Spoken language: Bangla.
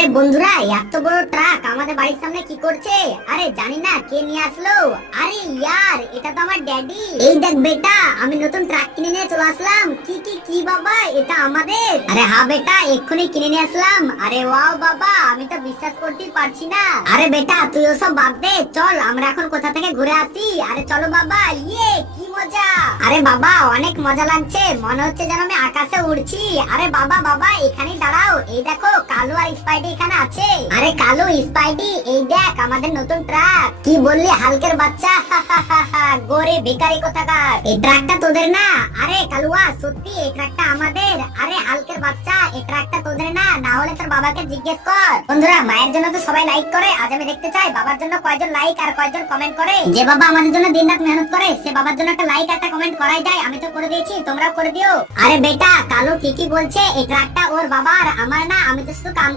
আরে বন্ধুরা, এত বড় ট্রাক আমাদের বাড়ির সামনে কি করছে? আরে জানি না কে নিয়ে আসলো। আরে ইয়ার, এটা তো আমার ড্যাডি। এই দেখ বেটা, আমি নতুন ট্রাক কিনে নিয়ে চলে আসলাম। কি কি কি বাবা, এটা আমাদের? আরে হ্যাঁ বেটা, এক্ষুনি কিনে নিয়ে আসলাম। আরে ওয়াও বাবা, আমি তো বিশ্বাস করতেই পারছি না। আরে বেটা তুই ওসব বাদ দে, চল আমরা এখন কোথা থেকে ঘুরে আসি। আরে চলো বাবা, ইয়ে কি মজা। আরে বাবা অনেক মজা লাগছে, মনে হচ্ছে যেন আমি আকাশে উড়ছি। আরে বাবা বাবা এখানেই দাঁড়াও, এই দেখো কালু আর স্পাইডি এখানে আছে। আরে কালু স্পাইডি, এই দেখ আমাদের নতুন ট্রাক। কি বললি হালকের বাচ্চা? গোরে বেকারি কোথাকার। এই ট্রাকটা তোদের না? আরে কালুয়া সত্যি এই ট্রাকটা আমাদের। আরে হালকের বাচ্চা, এই ট্রাকটা তোদের না? না হলে তোর বাবাকে জিজ্ঞেস কর। বন্ধুরা মায়ের জন্য তো সবাই লাইক করে, আজ আমি দেখতে চাই বাবার জন্য কয়জন লাইক আর কয়জন কমেন্ট করে। যে বাবা আমাদের জন্য দিনরাত মেহনত করে, সে বাবার জন্য একটা লাইক একটা কমেন্ট করাই যায়। আমি তো করে দিয়েছি, তোমরাও করে দিও। আরে বেটা কালু ঠিকই বলছে, এই ট্রাকটা ওর বাবার, আমার না। আমি তো শুধু কাম